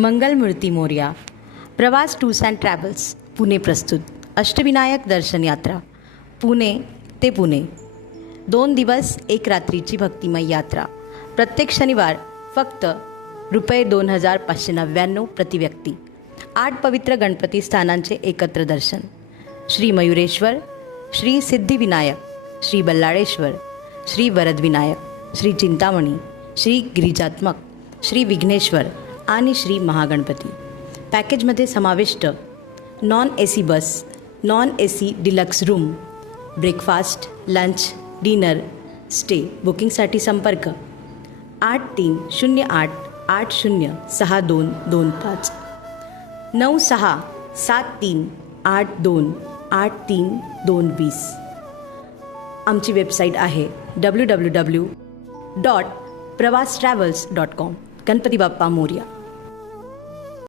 मंगलमूर्ती मोरया. प्रवास tours and travels Pune प्रस्तुत अष्टविनायक दर्शन यात्रा पुणे ते पुणे. 2 दिवस 1 रात्रीची भक्तिमय यात्रा. प्रत्येक शनिवार फक्त ₹2599 प्रति व्यक्ती. 8 पवित्र गणपती स्थानांचे एकत्र दर्शन. श्री मयुरेश्वर, श्री सिद्धिविनायक, श्री बल्लाळेश्वर, श्री वरदविनायक, श्री चिंतामणी, श्री गिरिजात्मक, श्री विघ्नेश्वर आणि श्री महागणपती. पॅकेजमध्ये समाविष्ट non AC bus, non AC deluxe room, breakfast, lunch, dinner, stay. बुकिंगसाठी संपर्क 8308806225 9673828320. आमची वेबसाईट आहे www.pravastravels.com. गणपती बाप्पा मोरया.